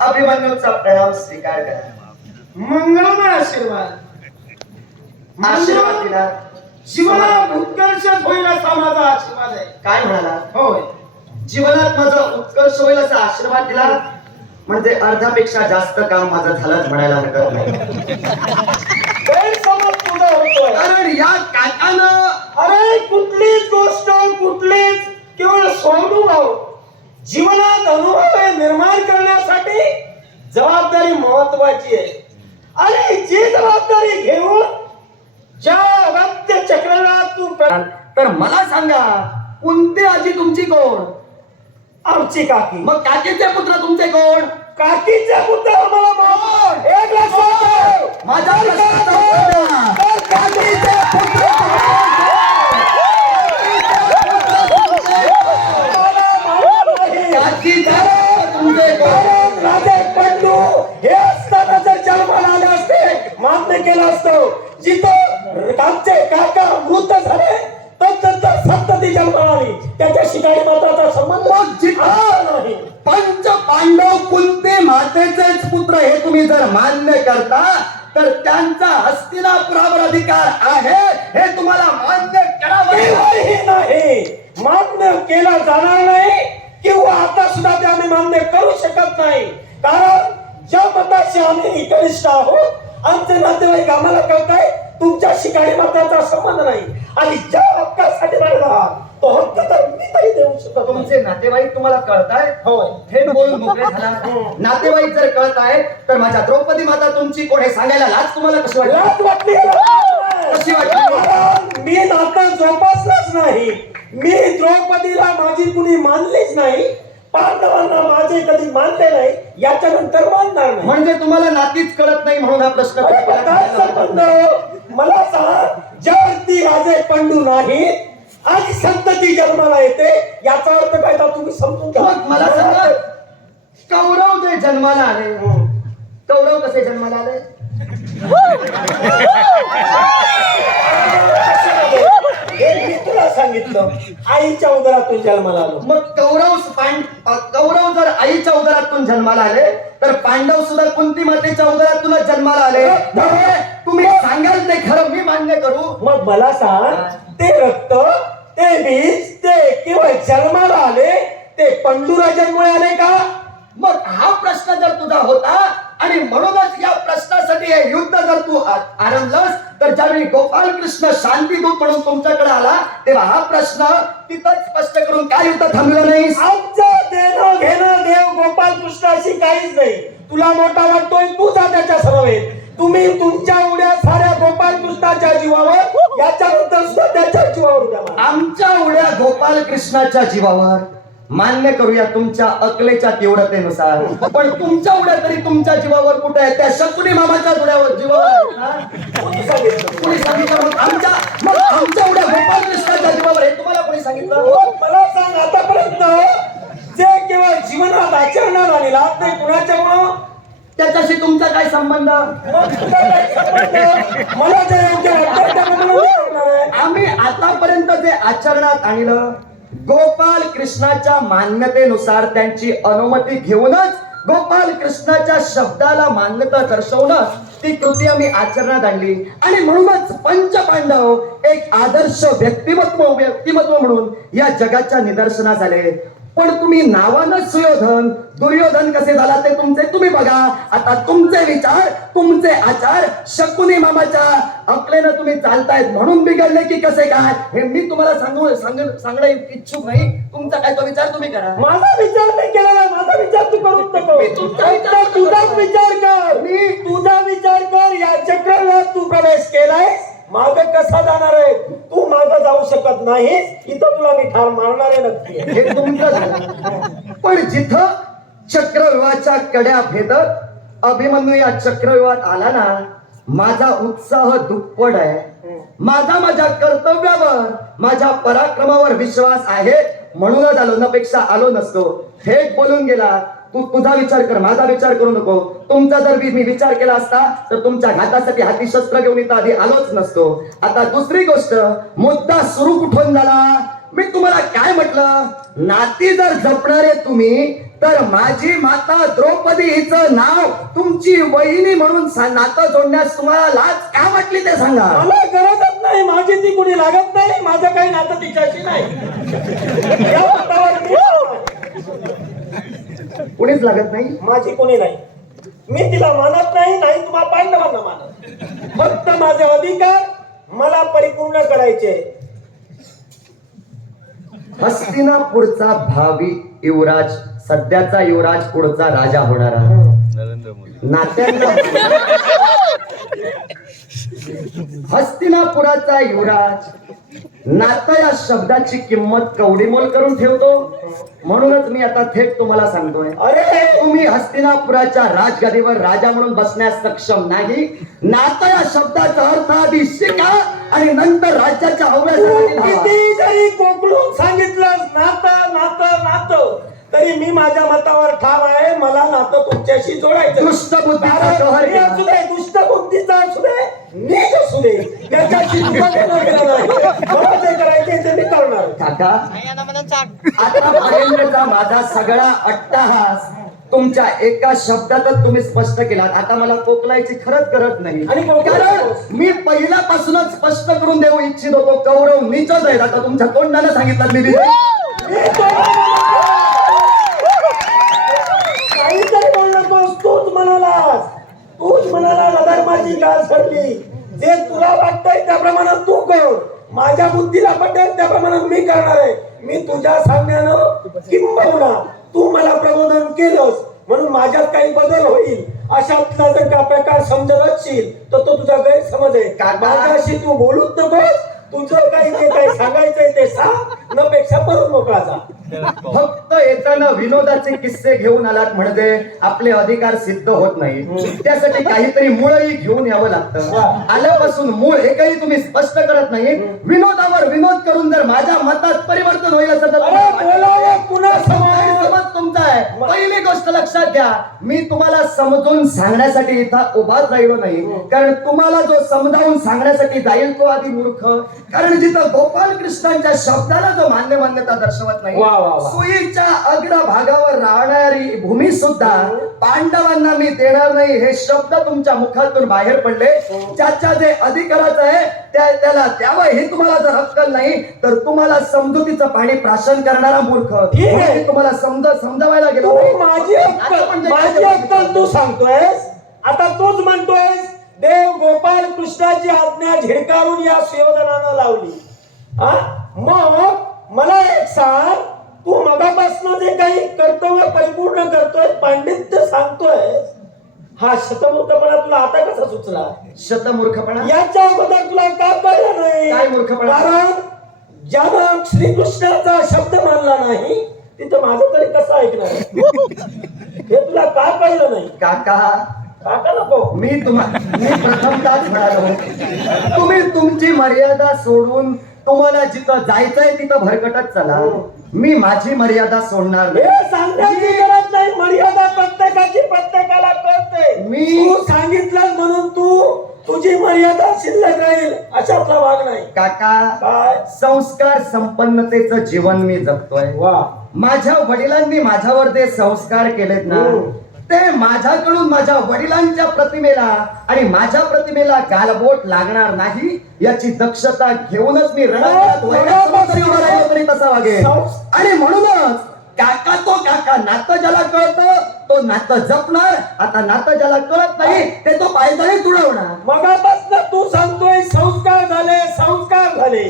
अभिमन्यूचा प्रणाम स्वीकार करा. मंगलमय आशीर्वाद. आशीर्वाद दिला. जीवनात उत्कर्ष होईल असा माझा आशीर्वाद आहे. काय म्हणाला? होय. जीवनात माझा उत्कर्ष होईल असा आशीर्वाद दिला? म्हणजे अर्ध्यापेक्षा जास्त काम माझं झालंच म्हणायला हरकत नाही. कारण या काकानं अरे कुठलीच गोष्ट कुठलीच केवळ स्वानुभव. जीवनात अनुभव निर्माण करण्यासाठी जबाबदारी महत्वाची आहे अरे जी जबाबदारी घेऊन ज्या वाद्य चक्राला तू तर मला सांगा कोणती आजी तुमची कोण आमची काकी मग काकीचे पुत्र तुमचे कोण काकीचे पुत्र मावळ. एक लक्षात. माझ्या काकीचे पुत्र हे असताना जर जन्माला आले असते मान्य केलं असतं. जिथं आमचे काका मृत झाले तत्नंतर संतती जन्माला आली. त्याच्या शिकारी संबंध नाही. पंच पांडव कुंती मातेचेच पुत्र हे तुम्ही जर मान्य करता तर त्यांचा हस्तिनापुरावर अधिकार आहे हे तुम्हाला मान्य करावं नाही. मान्य केला जाणार नाही. किंवा आता सुद्धा ते आम्ही मान्य करू शकत नाही. कारण ज्या मताशी आम्ही कनिष्ठ आहोत आमचे नातेवाईक आम्हाला कळताय तुमच्या शिकाडी मताचा संबंध नाही. आणि ज्या हक्कासाठी आहात, तो हक्क तर मी तरी देऊ शकतो तुमचे नातेवाईक तुम्हाला कळताय? होय. थेट बोलून मोकळे झाला नातेवाईक जर कळताय तर माझ्या द्रौपदी माता तुमची कोण हे सांगायला लाज तुम्हाला कशी वाटली लाज वाटली. कशी वाटली? मी नातं जोपासलंच नाही. मी द्रौपदीला माझी कुणी मानलीच नाही पांडवांना माझे कधी मानले नाही याच्या नंतर मानणार नाही. म्हणजे तुम्हाला नातीच कळत नाही म्हणून हा प्रश्न अरे पण काय संबंध मला सांग ज्यावरती राजे पंडू नाही आणि संतती जन्माला येते याचा अर्थ काय तर तुम्ही समजून घ्या. मग मला सांगा कौरव जे जन्माला आले कौरव कसे जन्माला आले? हे सांगितलं. आईच्या उदरातून जन्माला आलो. मग कौरव पांड कौरव जर आईच्या उदरातून जन्माला आले तर पांडव सुद्धा कुंती मातेच्या उदरातूनच जन्माला आले. त्यामुळे तुम्ही सांगाल ते खरं मी मान्य करू. मग मला सांग ते रक्त ते बीज ते केवळ जन्माला आले ते पंडुराजांमुळे आले का? मग हा प्रश्न जर तुझा होता आणि म्हणूनच या प्रश्नासाठी हे युद्ध जर तू आरंभलंस तर ज्यावेळी गोपाल कृष्ण शांतीदूत म्हणून तुमच्याकडे आला तेव्हा हा प्रश्न तिथंच स्पष्ट करून काय युद्ध थांबलं नाही? आमचं देणं घेणं देव गोपाल कृष्णाशी काहीच नाही. तुला मोठा वाटतोय तू जा त्याच्या समवेत. तुम्ही तुमच्या उड्या साऱ्या गोपाल कृष्णाच्या जीवावर याच्यानंतर सुद्धा त्याच्या जीवावर उड्या मारा. आमच्या उड्या गोपाल कृष्णाच्या जीवावर. मान्य करूया तुमच्या अकलेच्या तीव्रतेनुसार पण तुमच्या उड्या तरी तुमच्या जीवावर कुठे आहे त्या शकुनी मामाच्या उड्यावर जीवावर? कोणी सांगितलं? आमच्या उड्या गोपाल कृष्णाच्या जीवावर आहे तुम्हाला कोणी सांगितलं मग मला सांग आतापर्यंत जे केवळ जीवनात आचरणात आणला ते कुणाच्यामुळं त्याच्याशी तुमचा काय संबंध? मला जे. आम्ही आतापर्यंत जे आचरणात आणलं गोपाल कृष्णाच्या मान्यतेनुसार त्यांची अनुमती घेऊनच गोपाल कृष्णाच्या शब्दाला मान्यता दर्शवणं ती कृती आम्ही आचरणात आणली. आणि म्हणूनच पंच पांडव एक आदर्श व्यक्तिमत्व व्यक्तिमत्व म्हणून या जगाच्या निदर्शनास आले. पण तुम्ही नावानं सुयोधन दुर्योधन कसे झाला ते तुमचे तुम्ही बघा. आता तुमचे विचार तुमचे आचार शकुनी मामाच्या अकलेनं तुम्ही चालतायत म्हणून बिघडले की कसे काय? हे मी तुम्हाला सांगू सांग सांगणं इच्छुक नाही. तुमचा काय तो विचार तुम्ही करा. माझा विचार नाही केला नाही माझा विचार तू करूच नको. मी तुमचा विचार तुझाच विचार कर. मी तुझा विचार कर या चक्रात तू प्रवेश केलाय मागे कसा जाणार आहे? तू मागे जाऊ शकत नाहीस. इथं तुला मी ठार मारणार आहे नक्की. हे तुमचं झालं. पण जिथं चक्रव्यूहाच्या कड्या भेदत अभिमन्यू या चक्रव्यूहात आला ना माझा उत्साह दुप्पट आहे. माझा माझ्या कर्तव्यावर माझ्या पराक्रमावर विश्वास आहे म्हणूनच आलो नपेक्षा आलो नसतो. थेट बोलून गेला तू तुझा विचार कर माझा विचार करू नको. तुमचा जर मी विचार केला असता तर तुमच्या घातासाठी हाती शस्त्र घेऊन इथं आधी आलोच नसतो. आता दुसरी गोष्ट मुद्दा सुरू कुठून झाला? मी तुम्हाला काय म्हटलं? नाती जर जपणारे तुम्ही तर माझी माता द्रौपदी हिचं नाव तुमची वहिनी म्हणून नातं जोडण्यास तुम्हाला लाज का वाटली ते सांगा. मला गरजच नाही माझी ती कुणी लागत नाही माझं काही नातं तिच्याशी नाही. कुणीच लागत नाही? माझी कोणी नाही? मी तिला मानत नाही नाही तुम्हा पांडवांना मानत. फक्त माझे अधिकार मला परिपूर्ण करायचे. हस्तिनापूरचा भावी युवराज सध्याचा युवराज पुढचा राजा होणारा नात्यांना हस्तिनापुराचा युवराज. नातं या शब्दाची किंमत कवडीमोल करून ठेवतो. म्हणूनच मी आता थेट तुम्हाला सांगतोय. अरे! तुम्ही हस्तिनापुराच्या राजगादीवर राजा म्हणून बसण्यास सक्षम नाही. नातं या शब्दाचा अर्थ आधी शिका आणि नंतर राज्याच्या हव्यासाठी. किती जरी कोकलून सांगितलं नातं तरी मी माझ्या मतावर ठाम आहे मला नातं तुमच्याशी जोडायचं. दुष्ट केला. दुष्ट बुद्धीचा असू दे नीच असू दे. त्याच्याशी. मला जे करायचे ते मी करणार. काका माझा सगळा अट्टहास तुमच्या एका शब्दातच तुम्ही स्पष्ट केलात. आता मला कोकलायची खरंच गरज नाही. आणि मी पहिल्यापासूनच स्पष्ट करून देऊ इच्छित होतो. कौरव नीचच आहेत. आता तुमच्या तोंडाने सांगितलं मी विजय. मी तो- काहीतरी बोल नकोस तूच म्हणालास तूच म्हणाला अधर्माची गाल सरली. जे तुला वाटतंय त्याप्रमाणे तू कर. माझ्या बुद्धीला पटेल त्याप्रमाणे मी करणार आहे. मी तुझ्या सांगण्यानं किंबहुना तू मला प्रबोधन केलंस. म्हणून माझ्यात काही बदल होईल. अशातला जर का प्रकार समजत असशील तर तो तुझा गैरसमज आहे. माझ्याशी तू बोलूच नकोस. तुझं काही जे काही सांगायचंय ते सांग. न पेक्षा परत मोकळा जा. फक्त येताना विनोदाचे किस्से घेऊन आलात म्हणजे आपले अधिकार सिद्ध होत नाही. त्यासाठी काहीतरी मूळही घेऊन यावं लागतं. आल्यापासून मूळ एकही तुम्ही स्पष्ट करत नाही. विनोदावर विनोद करून जर माझ्या मतात परिवर्तन होईल असं तर तुमचा आहे. पहिली गोष्ट लक्षात घ्या. मी तुम्हाला समजून सांगण्यासाठी इथं उभाच राहिलो नाही. कारण तुम्हाला जो समजावून सांगण्यासाठी जाईल तो आधी मूर्ख. कारण जिथं गोपाल कृष्णांच्या शब्दाला जो मान्य मान्यता दर्शवत नाही. सुईच्या अग्रभागावर राहणारी भूमी सुद्धा पांडवांना मी देणार नाही. हे शब्द तुमच्या मुखातून बाहेर पडले. ज्याच्या जे अधिकाराचं आहे त्या त्याला द्यावं हे तुम्हाला जर अक्कल नाही तर तुम्हाला समजुतीचं पाणी प्राशन करणारा मूर्ख. ठीक आहे. तुम्हाला समज समजावायला गेलो. माझी माझी अक्कल तू सांगतोयस? आता तूच म्हणतोयस देव गोपाल कृष्णाची आज्ञा झिडकारून या सुयोधनानं लावली. मग मला एक सांग. तू मगापासून जे काही कर्तव्य परिपूर्ण करतोय पांडित्य सांगतोय हा शतमूर्खपणा तुला आता कसा सुचला? शतमूर्खपणा? याच्या अगोदर तुला का कळलं नाही? काय मूर्खपणा? कारण ज्यानं श्रीकृष्णाचा शब्द मानला नाही तिथं माझं तरी कसं ऐकणार? हे तुला का कळलं नाही? काका. काका नको? मी तुम्हाला मी प्रथमताच म्हणालो. तुम्ही तुमची मर्यादा सोडून तुम्हाला जिथं जायचंय तिथं भरकटत चला. मी माझी मर्यादा सोडणार हे नाही सांगण्याची गरज नाही. मर्यादा प्रत्येकाची प्रत्येकाला कळते. मी- तू सांगितलं म्हणून तू तुझी मर्यादा शिल्लक राहील. अशातला भाग नाही. काका काय? संस्कार संपन्नतेचं जीवन मी जगतोय. वा. माझ्या वडिलांनी माझ्यावर जे संस्कार केलेत ना. हम्म. ते माझ्याकडून माझ्या वडिलांच्या प्रतिमेला आणि माझ्या प्रतिमेला गालबोट लागणार नाही याची दक्षता घेऊनच मी राहिलो तरी तसा वागेल संस- आणि म्हणूनच काका तो काका नातं ज्याला कळतं तो नातं जपणार. आता नातं ज्याला कळत नाही ते तो पायदळी तुडवणार. मगापासून तू सांगतोय संस्कार झाले संस्कार झाले.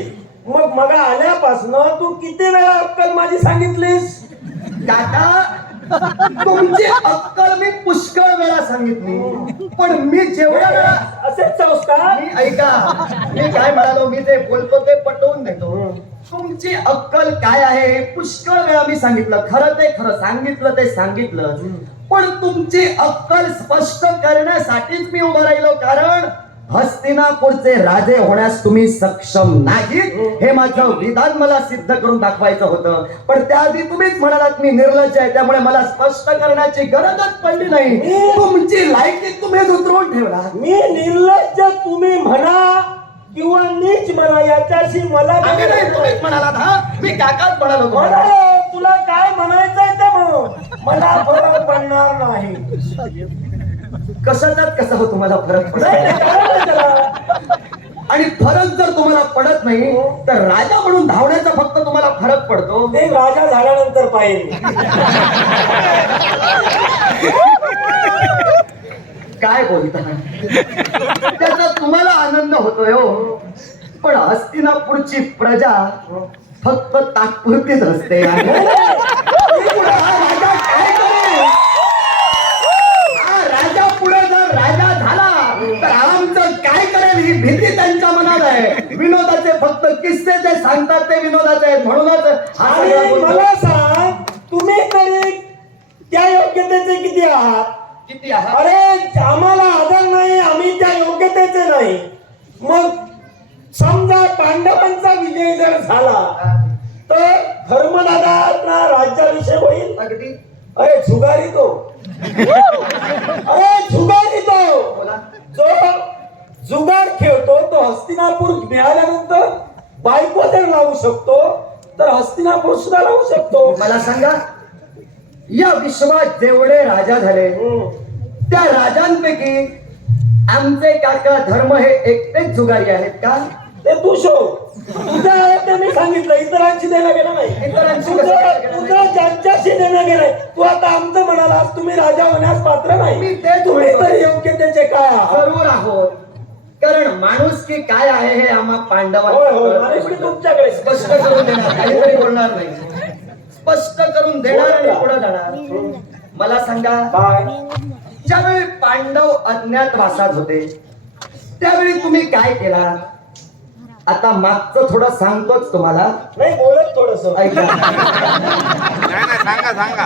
मग मगा आल्यापासून तू किती वेळा अक्कल माझी सांगितलीस? काका तुमची अक्कल मी पुष्कळ वेळा सांगितली. पण मी जेवढ्या वेळा असेच संस्कार मी ऐका मी काय म्हणालो मी जे बोलतो ते पटवून देतो. तुमची अक्कल काय आहे हे पुष्कळ वेळा मी सांगितलं. खरं ते खरं सांगितलं ते सांगितलं. पण तुमची अक्कल स्पष्ट करण्यासाठीच मी उभा राहिलो. कारण हस्तिनापूरचे राजे होण्यास तुम्ही सक्षम नाहीत. हे. माझं विधान मला सिद्ध करून दाखवायचं होतं. पण त्याआधी तुम्हीच म्हणालात मी निर्लज्ज आहे. त्यामुळे मला स्पष्ट करण्याची गरजच पडली नाही. तुमची लायकी तुम्हीच उतरवून ठेवला. मी निर्लज्ज तुम्ही म्हणा किंवा नीच म्हणा याच्याशी मला आम्ही नाही तुम्हीच म्हणालात हा? मी काकाच म्हणालो तुम्हाला. म्हणालो तुला काय म्हणायचंय ते म्हणून मला फरक पडणार नाही. कशाचाच कसा हो तुम्हाला फरक पडत. आणि फरक जर तुम्हाला पडत नाही तर राजा म्हणून धावण्याचा फक्त तुम्हाला फरक पडतो. ते राजा झाल्यानंतर पाहिजे. काय बोलता? त्याचा तुम्हाला आनंद होतोय हो. पण हस्तिनापूरची प्रजा फक्त तात्पुरतीच असते. ही भीती त्यांच्या मनात आहे. विनोदाचे फक्त किस्से जे सांगतात ते विनोदाचे आहेत. म्हणूनच हा सगळा आणि गोंधळ. मला सांग तुम्ही तरी त्या योग्यतेचे किती आहात? किती आहात? अरे आम्हाला आदर नाही आम्ही त्या योग्यतेचे नाही. मग समजा पांडवांचा विजय जर झाला तर धर्मदादा राज्याभिषेक होईल? अगदी. अरे झुगारी तो. अरे झुगारी तो. बोला. जो जुगार खेळतो तो हस्तिनापूर मिळाल्यानंतर बायको जर लावू शकतो तर हस्तिनापूर सुद्धा लावू शकतो. मला सांगा या विश्वात जेवढे राजा झाले हम्म. त्या राजांपैकी आमचे काका धर्म हे एकटेच जुगारी आहेत का? ते तू शोध. तुझं आहे ते मी सांगितलं इतरांशी देणं गेलं नाही. इतरांशी तुझं गेलं? ज्यांच्याशी देणं गेलंय तू आता आमचं म्हणालास तुम्ही राजा होण्यास पात्र मी नाही तेच तुम्ही म्हणतोय. तर योग्यतेचे काय आहात जरूर आहोत कारण माणूस की काय आहे हे आम्हा पांडवांना. तुमच्याकडे. स्पष्ट करून देणार काहीतरी बोलणार नाही. स्पष्ट करून देणार आणि पुढे जाणार. मला सांगा ज्यावेळी पांडव अज्ञातवासात होते त्यावेळी तुम्ही काय केला? आता मागचं थोडं सांगतोच तुम्हाला. नाही बोलत थोडस. ऐका. नाही नाही सांगा सांगा.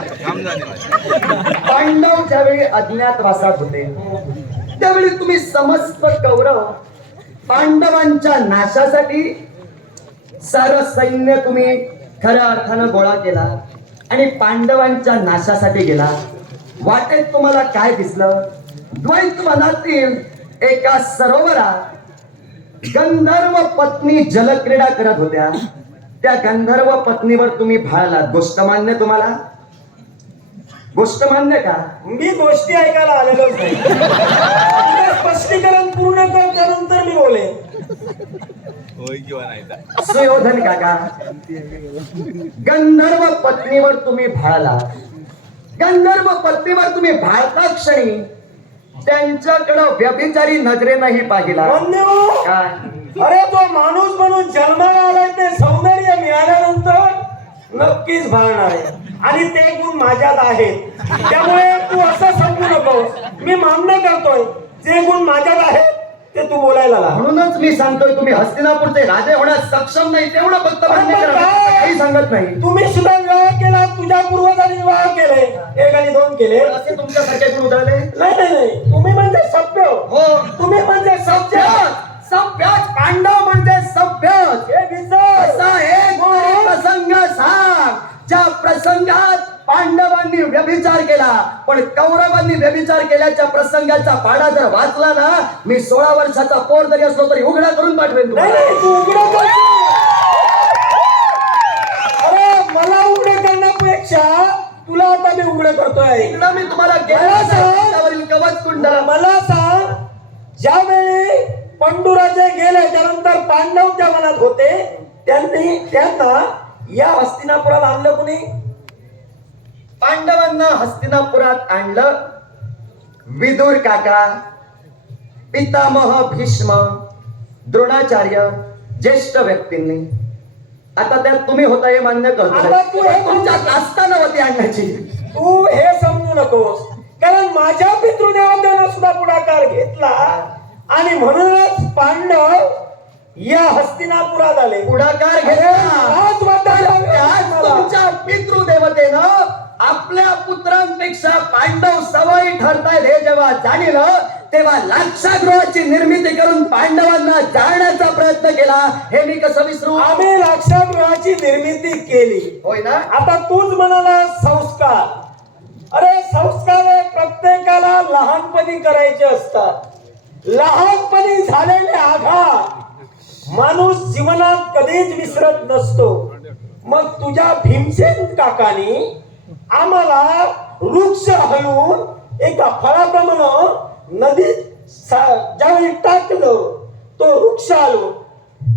पांडव ज्यावेळी अज्ञातवासात होते त्यावेळी तुम्ही समस्त कौरव पांडवांच्या नाशासाठी सर्व सैन्य तुम्ही खऱ्या अर्थानं गोळा केला आणि पांडवांच्या नाशासाठी गेला. वाटेत तुम्हाला काय दिसलं? द्वैतवनातील एका सरोवरात गंधर्व पत्नी जलक्रीडा करत होत्या. त्या गंधर्व पत्नीवर तुम्ही भाळलात. गोष्ट मान्य तुम्हाला? गोष्ट मान्य का? मी गोष्टी ऐकायला आलेलोच नाही. तुझं स्पष्टीकरण पूर्ण कर त्यानंतर मी बोलेन होय किंवा नाही तर. सुयोधन काका गंधर्व पत्नीवर तुम्ही भाळला. गंधर्व पत्नीवर तुम्ही भाळता क्षणी त्यांच्याकडं व्यभिचारी नजरेनंही पाहिला. मान्य हो. काय? अरे तो माणूस म्हणून जन्माला आलाय ते सौंदर्य मिळाल्यानंतर नक्कीच भाळणार आहे. आणि ते गुण माझ्यात आहेत. त्यामुळे तू असं समजू नको. मी मान्य करतोय जे गुण माझ्यात आहेत ते तू बोलायला लाग. म्हणूनच मी सांगतोय तुम्ही हस्तिनापूरचे राजे होण्यास सक्षम नाही तेवढं फक्त मान्य करा? काही सांगत नाही. तुम्ही सुद्धा विवाह केला तुझ्या पूर्वजांनी विवाह केले. एक आणि दोन केले. असे तुमच्यासारखे गुण उधळले नाही नाही नाही. तुम्ही म्हणजे सभ्य. हो. तुम्ही म्हणजे सभ्य. सभ्यच. सभ्यच. पांडव म्हणजे सभ्यच. हे विसर असा एक तरी प्रसंग सांग ज्या प्रसंगात पांडवांनी व्यभिचार केला पण कौरवांनी व्यभिचार केल्याच्या प्रसंगाचा पाडा जर वाचला ना मी सोळा वर्षाचा पोर जरी असलो तरी उघडा करून पाठवेन. अरे मला उघडं करण्यापेक्षा तुला आता मी उघडं करतोय इकडं मी तुम्हाला. त्यावरील कवच कुंडल मला सांग ज्यावेळी पंडुराजे गेले त्यानंतर पांडव ज्या मनात होते त्यांनी त्यांना या हस्तिनापुरात आणलं कुणी पांडवांना हस्तिनापुरात आणलं. विदुर काका पितामह भीष्म द्रोणाचार्य ज्येष्ठ व्यक्तींनी. आता त्यात तुम्ही होता हे मान्य करतो. हे असताना होती आणण्याची. तू हे समजू नकोस. कारण माझ्या पितृदेवतेनं सुद्धा पुढाकार घेतला. आणि म्हणूनच पांडव या हस्तिनापुरात आले. पुढाकार घेतला. आज. तुमच्या पितृदेवतेनं आपल्या पुत्रांपेक्षा पांडव सवयी ठरतायत हे जेव्हा जाणीलं तेव्हा लाक्षागृहाची निर्मिती करून पांडवांना जाळण्याचा प्रयत्न केला. हे मी कसं विसरू? आम्ही लाक्षागृहाची निर्मिती केली. होय ना? आता तूच म्हणाला संस्कार. अरे संस्कार हे प्रत्येकाला लहानपणी करायचे असतात. लहानपणी झालेले आघात माणूस जीवनात कधीच विसरत नसतो. मग तुझ्या भीमसेन काकानी आम्हाला वृक्ष हलवून एका फळाप्रमाणे नदीत ज्यावेळी टाकलं तो वृक्ष आलो.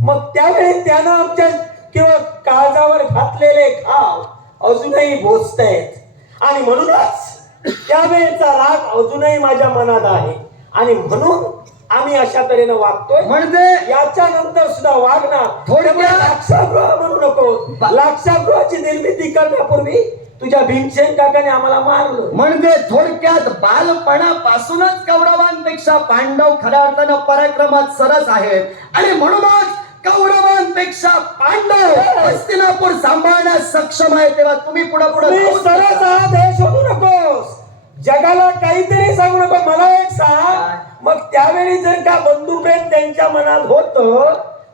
मग त्यावेळी त्यानं आमच्या किंवा काळजावर घातलेले घाव अजूनही बोचतायत आणि म्हणूनच त्यावेळेचा राग अजूनही माझ्या मनात आहे. आणि म्हणून आम्ही अशा तऱ्हेनं वागतोय. म्हणजे? याच्या नंतर सुद्धा वागणार त्यामुळे लाक्षागृह म्हणू नको. लाक्षागृहाची निर्मिती करण्यापूर्वी तुझ्या भीमसेन काकाने आम्हाला मारलं. म्हणजे थोडक्यात बालपणापासूनच कौरवांपेक्षा पांडव खऱ्या अर्थानं पराक्रमात सरस आहेत. आणि म्हणूनच कौरवांपेक्षा पांडव हस्तिनापूर सांभाळण्यास सक्षम आहे तेव्हा तुम्ही पुढे पुढे तुम्ही सरळ आहात हे शोधू नकोस. जगाला काहीतरी सांगू नको. मला एक सांग. मग त्यावेळी जर का बंधुप्रेम त्यांच्या मनात होत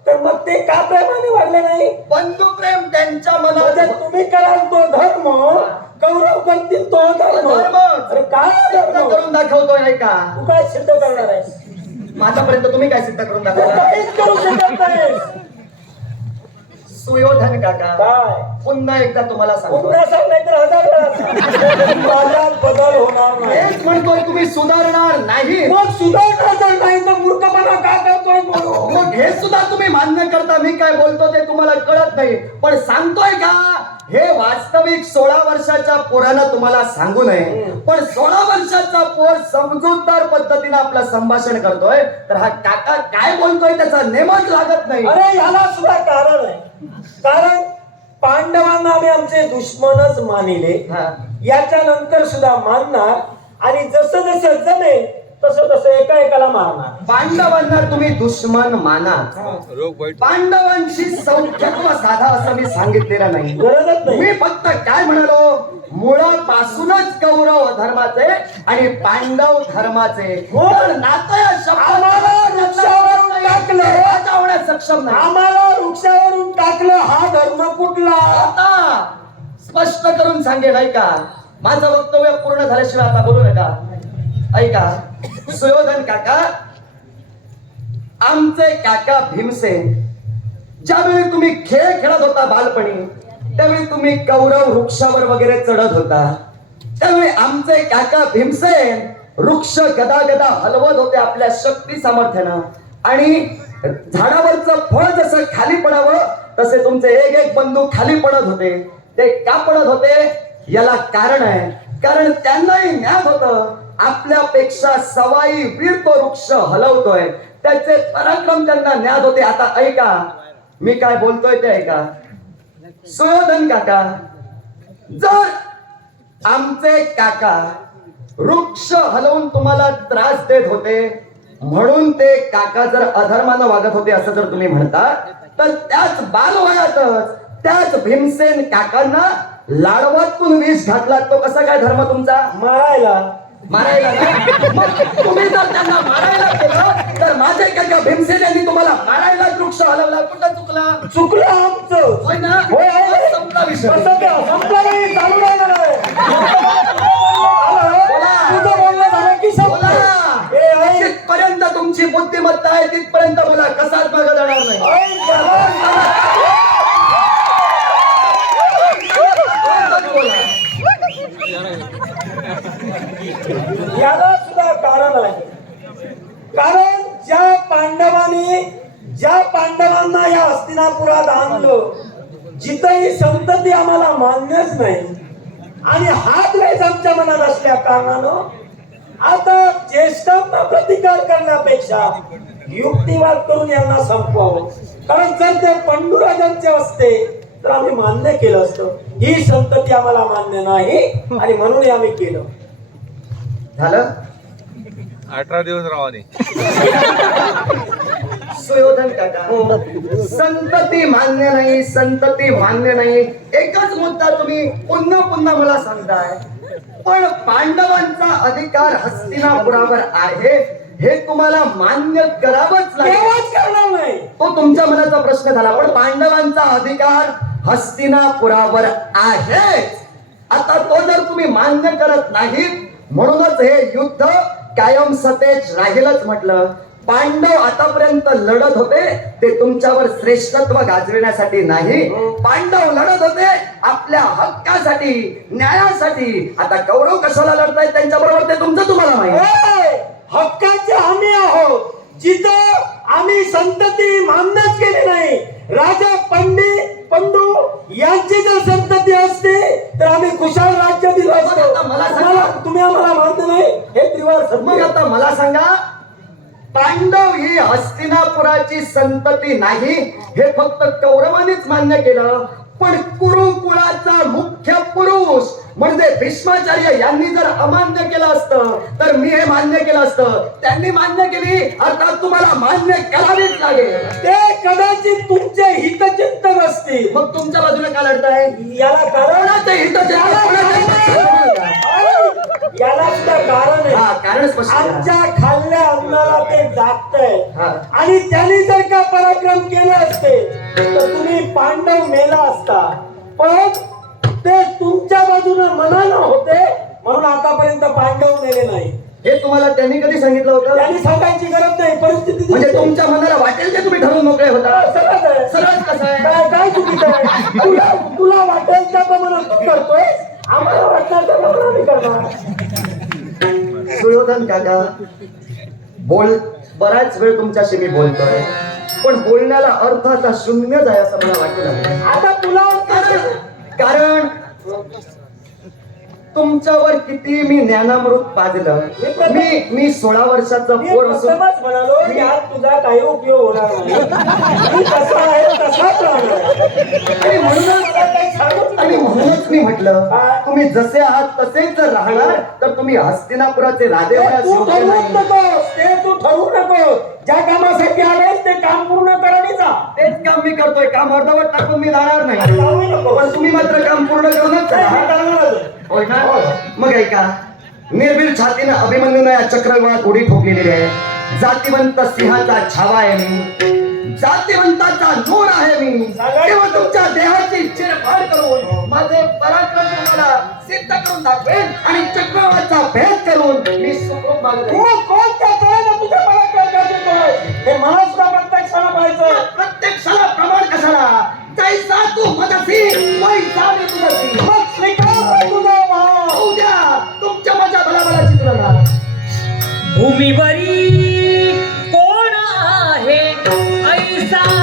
तर मग ते का प्रेमाने वाढले नाही? बंधुप्रेम त्यांच्या म्हणजे मनात तुम्ही कराल तो धर्म कौरव करतील तो धर्म. अरे काय धर्म? करून दाखवतोय नाही का? तू काय सिद्ध करणार आहेस? माझ्यापर्यंत तुम्ही काय सिद्ध करून काहीच करू शकत सुयोधन काका काय? पुन्हा एकदा तुम्हाला सांगतो. पुन्हा सांग नाही तर हजार वेळा सांग. माझ्यात बदल होणार नाही. हेच म्हणतोय तुम्ही सुधारणार नाही. मग सुधारणा जर नाही तर मूर्खपणा का करतोय? मग हे सुद्धा तुम्ही मान्य करता मी काय बोलतो ते तुम्हाला कळत नाही. पण सांगतोय का हे वास्तविक सोळा वर्षाच्या पोरानं तुम्हाला सांगू नये. पण सोळा वर्षाचा पोर समजूतदार पद्धतीने आपलं संभाषण करतोय तर हा काका काय बोलतोय त्याचा नेमच लागत नाही. अरे याला सुद्धा कारण आहे. कारण पांडवांना आम्ही आमचे दुश्मनच मानिले. याच्या नंतर सुद्धा मानणार आणि जसं जसं जमेल तसं तसं एका एकाला मारणार. पांडवांना तुम्ही दुश्मन माना. रोग वाईट. पांडवांशी सौख्यत्व साधा असं मी सांगितलेलं नाही. गरजच नाही. मी फक्त काय म्हणालो? मुळापासूनच कौरव धर्माचे आणि पांडव धर्माचे. हो. तर नातं या शब्दात आम्हाला वृक्षावरून टाकलं. वाचवण्यास सक्षम नाही. आम्हाला वृक्षावरून टाकलं. हा धर्म कुठला? आता स्पष्ट करून सांगेन ऐका माझं वक्तव्य पूर्ण झाल्याशिवाय आता बोलू नका. ऐका. सुयोधन काका आमचे काका भीमसेन ज्यावेळी तुम्ही खेळ खेळत होता बालपणी त्यावेळी तुम्ही कौरव वृक्षावर वगैरे चढत होता. त्यावेळी आमचे काका भीमसेन वृक्ष गदा गदा हलवत होते आपल्या शक्ती सामर्थ्यानं. आणि झाडावरचं फळ जसं खाली पडावं तसे तुमचे एक एक बंधू खाली पडत होते. ते का पडत होते? याला कारण आहे. कारण त्यांनाही ज्ञात होतं आपल्यापेक्षा सवाई वीर तो वृक्ष हलवतोय. त्याचे पराक्रम त्यांना ज्ञात होते. आता ऐका मी काय बोलतोय ते ऐका. सुयोधन काका जर आमचे काका वृक्ष हलवून तुम्हाला त्रास देत होते म्हणून ते काका जर अधर्मानं वागत होते असं जर तुम्ही म्हणता तर त्याच बालवयातच त्याच भीमसेन काकांना लाडवातून विष घातला तो कसा काय धर्म तुमचा? मारायला. मारायला? मग तुम्ही जर त्यांना मारायला केलं तर माझे काका भीमसेन तुम्हाला मारायला वृक्ष हलवला. कुठं चुकला? चुकलं आमचं. होय ना? होय, आहे. संपला विषय. कसं काय? संपला नाही, चालू. जिथपर्यंत तुमची बुद्धिमत्ता आहे तिथपर्यंत बोला. कसाच मागं जाणार नाही ऐक, त्याला- बोला. याला सुद्धा कारण आहे कारण ज्या पांडवांनी ज्या पांडवांना या हस्तिनापुरात आणलं जिथं ही संतती आम्हाला मान्यच नाही. आणि हात वेळेस आमच्या मनात असल्या कारणानं आता ज्येष्ठांना प्रतिकार करण्यापेक्षा युक्तिवाद करून यांना संपवावं. कारण जर ते पंडुराजांचे असते तर आम्ही मान्य केलं असतं. ही संतती आम्हाला मान्य नाही आणि म्हणून हे आम्ही केलं. झालं? अठरा दिवस राहाने सुयोधन काका. संतती मान्य नाही संतती मान्य नाही. एकच मुद्दा तुम्ही पुन्हा पुन्हा मला सांगताय. पण पांडवांचा अधिकार हस्तिनापुरावर आहे हे तुम्हाला मान्य करावंच लागेल. तो तुमच्या मनाचा प्रश्न झाला पण पांडवांचा अधिकार हस्तिनापुरावर आहे. आता तो जर तुम्ही मान्य करत नाहीत म्हणूनच हे युद्ध कायम सतेज राहीलच म्हटलं. पांडव आतापर्यंत लढत होते ते तुमच्यावर श्रेष्ठत्व गाजविण्यासाठी नाही. पांडव लढत होते आपल्या हक्कासाठी न्यायासाठी. आता कौरव कशाला लढतायत त्यांच्या बरोबर ते तुमचं तुम्हाला माहिती. होय, हक्काचे आम्ही आहोत. जिथं आम्ही संतती मान्यच केली नाही राजा पंडित पंडू यांची जर संतती असते तर आम्ही खुशाल राज्य दिलं मला असतं. सांगा. तुम्हाला- तुम्ही आम्हाला मानत नाही हे त्रिवार मग आता मला सांगा पांडव ही हस्तिनापुराची संतती नाही. हे फक्त कौरवानीच मान्य केलं. पण कुरुकुळाचा मुख्य पुरुष म्हणजे भीष्माचार्य यांनी जर अमान्य केलं असतं तर मी हे मान्य केलं असतं. त्यांनी मान्य केली अर्थात तुम्हाला मान्य करावीच लागेल. ते कदाचित तुमचे हितचिंतक असतील मग तुमच्या बाजूने का लढताय? याला कारण हितचिंतक, याला सुद्धा कारण हा आहे. कारण. आमच्या खाल्ल्या अन्नाला ते जागतय. आणि त्यांनी जर का पराक्रम केले असते तर तुम्ही पांडव मेला असता. पण ते तुमच्या बाजूने मनानं होते म्हणून आतापर्यंत पांडव मेले नाही. हे तुम्हाला त्यांनी कधी सांगितलं होतं? त्यांनी सांगायची गरज नाही परिस्थिती म्हणजे. तुमच्या मनाला वाटेल ते तुम्ही ठरवून मोकळे होता? सरळ आहे. सरळ कसं आहे? काय चुकीचं आहे? तुला तुला वाटेल त्या प्रमाणात तू करतोय आम्हाला वाटणार आम्ही करणार. सुयोधन काका बोल बराच वेळ तुमच्याशी मी बोलतोय. पण बोलण्याला अर्थ आता शून्यच आहे असं मला वाटू लागलं आता तुला कारण तुमच्यावर किती मी ज्ञानामृत पाजलं. मी मी सोळा वर्षाचा पोर असून प्रथमच म्हणालो यात तुझा काही उपयोग होणार नाही. मी कसा आहे तसाच राहणार आणि म्हणूनच आणि नको. म्हणूनच मी म्हटलं तुम्ही जसे आहात तसेच जर राहणार तर तुम्ही हस्तिनापुराचे राजे ते होण्यास तू ते तू ठरवू नको ज्या कामासाठी आलायस ते काम पूर्ण जा. तेच काम मी करतोय. काम अर्धवट टाकून मी जाणार नाही. नको. पण तुम्ही मात्र काम पूर्ण करूनच जा. होय ना मग ऐका. निर्भीड छातीनं अभिमन्यूनं या चक्रव्यूहात उडी ठोकलेली आहे. जातिवंत सिंहाचा छावा आहे मी जातिवंताचा नूर आहे मी. तेव्हा तुमच्या देहाची चिरफाड करून माझे पराक्रम तुम्हाला सिद्ध करून दाखवेन आणि चक्रवाचा भेद करून मी सुखरूप मागे जाईन. मग कोणत्या तऱ्हेने तुझ्या मला हे मला सुद्धा प्रत्यक्षाला पाहायचं. प्रत्यक्षाला प्रमाण कशाला? जैसा तू मदसी वैसा मी तुझी मग स्वीकार तुझा भाव होऊ द्या तुमच्या माझ्या बलाबलाची तुलना. भूमीवरी esa